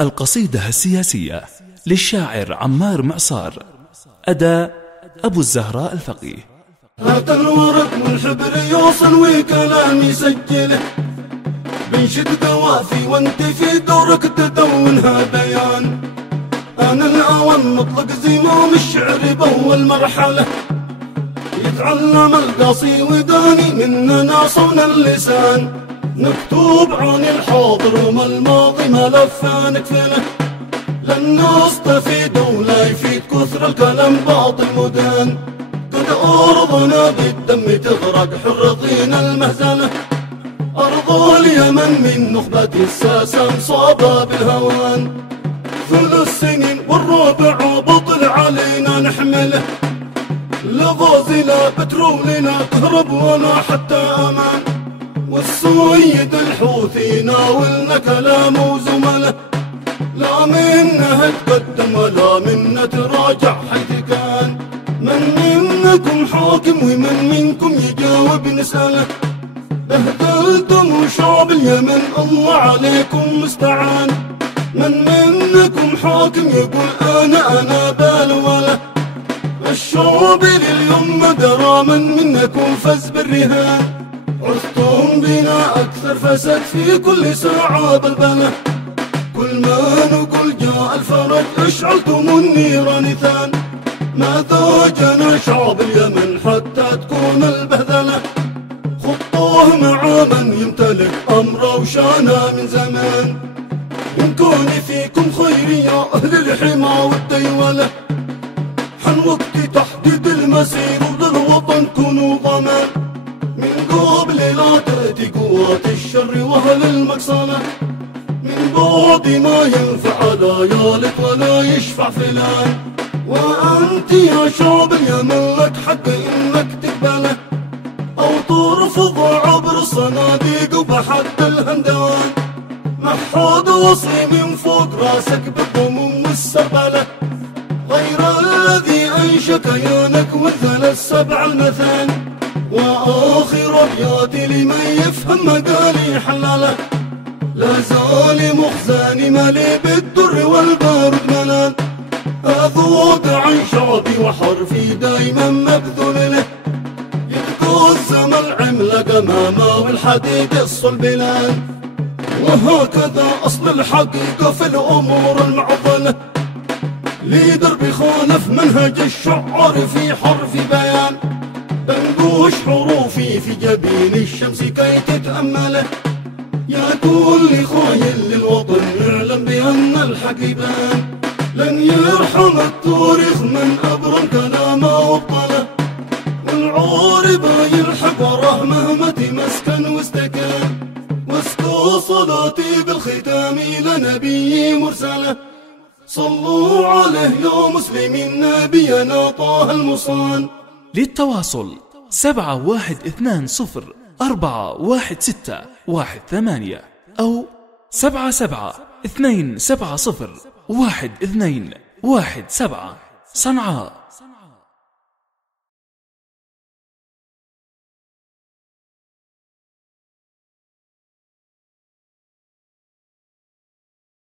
القصيدة السياسية للشاعر عمار معصار، أداء أبو الزهراء الفقيه. هات الورق والحبر يوصل وكلامي سجله، بنشد قوافي وانت في دورك تدونها بيان. انا الاول نطلق زمام الشعر باول مرحله، يتعلم القصي وداني مننا صون اللسان. مكتوب عن الحاضر وما الماضي ملفا نكفله، لن نستفيد ولا يفيد كثر الكلام باطل مدان. قد أرضنا بالدم تغرق حرضين المهزلة، أرض اليمن من نخبة الساسة مصابة بالهوان. 3 سنين والربع بطل علينا نحمله، لا غاز لا بترول لا كهرب ولا حتى أمان. والسيد الحوثي ناولنا كلام وزمله، لا منا تقدم ولا منا تراجع حيث كان. من منكم حاكم ومن منكم يجاوب نسأله، بهدلتم شعب اليمن الله عليكم مستعان. من منكم حاكم يقول أنا بالوله، الشعب لليوم درى من منكم فز بالرهان. عثتم بنا أكثر فساد في كل ساعة بالبلة، كل ما نقول جاء الفرج اشعلتم النيران ثان. ماذا جنى شعب اليمن حتى تكون البهذلة، خطوه مع من يمتلك أمره وشانا من زمان. إن كون فيكم خير يا أهل الحمى والديولة، حن وقت تحديد المسير وللوطن كونوا ضمان. من قبل لا تأتي قوات الشر وأهل المقصلة، من بعد ما ينفع لا يالت ولا يشفع فلان. وأنت يا شعب اليمن لك حق إنك تقبله، أو ترفض عبر الصناديق وبحد الهندوان. محود وصي من فوق راسك بالضموم والسربلة، غير الذي أنشا كيانك وذل السبع المثان. وآخر أبياتي لمن يفهم مقالي حلاله، لا زال مخزاني ملي بالدر والبارود ملان. أذوق عن شعبي وحرفي دايما مبذول له، يتقزم العملة قمامة والحديد الصلبلان. وهكذا أصل الحقيقة في الأمور المعضلة، ليدر بخالف منهج الشعر في حرف بيان. بنقوش حروفي في جبين الشمس كي تتأمله، يا كل خاين للوطن اعلم بأن الحق يبان. لن يرحم التاريخ من أبرم كلامه وابطله، والعارب يلحق وراه مهما تمسكن واستكان. واسكو صلاتي بالختام لنبي مرسله، صلوا عليه يا مسلمين نبينا طه المصان. للتواصل 7120416118 أو 77 270 1217 صنعاء.